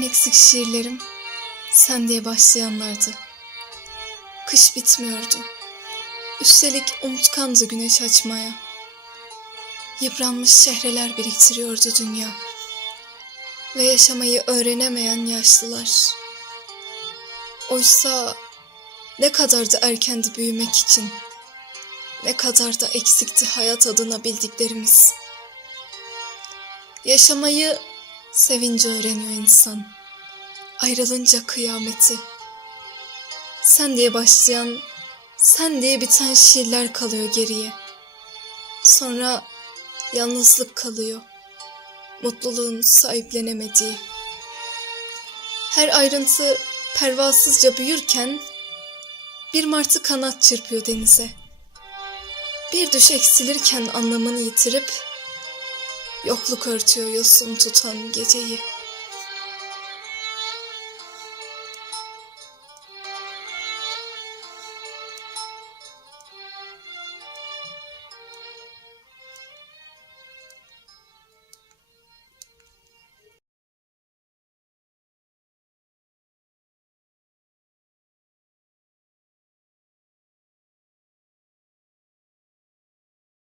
eksik şiirlerim sen diye başlayanlardı. Kış bitmiyordu. Üstelik unutkandı güneş açmaya. Yıpranmış şehreler biriktiriyordu dünya. Ve yaşamayı öğrenemeyen yaşlılar. Oysa ne kadar da erkendi büyümek için. Ne kadar da eksikti hayat adına bildiklerimiz. Yaşamayı sevince öğreniyor insan. Ayrılınca kıyameti. Sen diye başlayan, sen diye biten şiirler kalıyor geriye. Sonra yalnızlık kalıyor. Mutluluğun sahiplenemediği. Her ayrıntı pervasızca büyürken bir martı kanat çırpıyor denize. Bir düş eksilirken anlamını yitirip yokluk örtüyor yosun tutan geceyi.